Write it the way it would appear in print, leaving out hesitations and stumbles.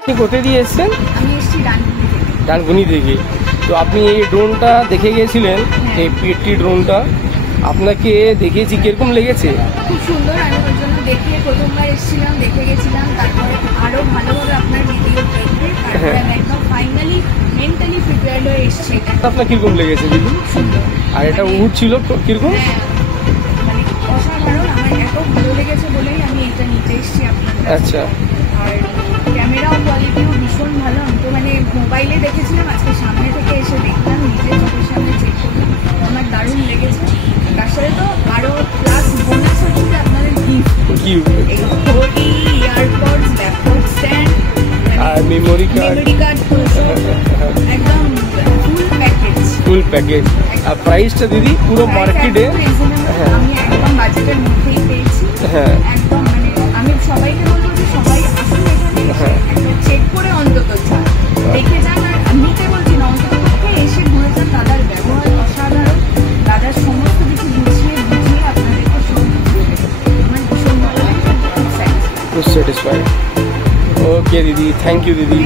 আপনি কোথায় দিয়ে এসছেন? আমি এসেছি ডানকুনি থেকে। তো আপনি এই ড্রোনটা দেখে গিয়েছিলেন, এই পিএটি ড্রোনটা আপনাকে দেখিয়েছি, কিরকম লেগেছে? খুব সুন্দর। আমি ওর জন্য দেখে প্রথমবার এসেছিলাম, দেখে গেছিলাম, তারপরে আরো ভালোভাবে আপনার ভিডিও দেখে তারপরে আমি একদম ফাইনালি মেন্টালি প্রিপেয়ার্ড হয়ে এসেছি। আপনার কিরকম লেগেছে দিদি? খুব সুন্দর। আর এটা উঠছিল কিরকম? মানে অসাধারণ, আমার এত ভালো লেগেছে বলেই আমি এটা নিতে এসেছি আপনার কাছে। আচ্ছা। আর ক্যামেরা কোয়ালিটিও ভীষণ ভালো। আমি তো মানে মোবাইলে দেখেছিলাম, আজকে সামনে থেকে এসে দেখলাম, নিজের চোখের সামনে চেক করলাম, আমার দারুণ লেগেছে। তার সাথে তো আরো প্লাস বোনাস হচ্ছে আপনাদের গিফট, ঘড়ি, ইয়ারপডস, ল্যাপটপ স্ট্যান্ড আর মেমোরি কার্ড, একদম ফুল প্যাকেজ। আর প্রাইসটা দিদি পুরো মার্কেটে আমি একদম বাজেটের মধ্যেই পেয়েছি। হ্যাঁ, একদম মানে আমি সবাইকে বলবো যে সবাই আসুন এখানে, একবার চেক করে অন্তত যান, দেখে যান। আর এমনিতে বলছি না, অন্তত এসে ঘুরে যান। দাদার ব্যবহার অসাধারণ, দাদার সমস্ত কিছু বুঝিয়ে আপনাদেরকে সব আমার ভীষণ ভালো লাগে, খুব স্যাটিসফাইড। ওকে দিদি, থ্যাংক ইউ দিদি।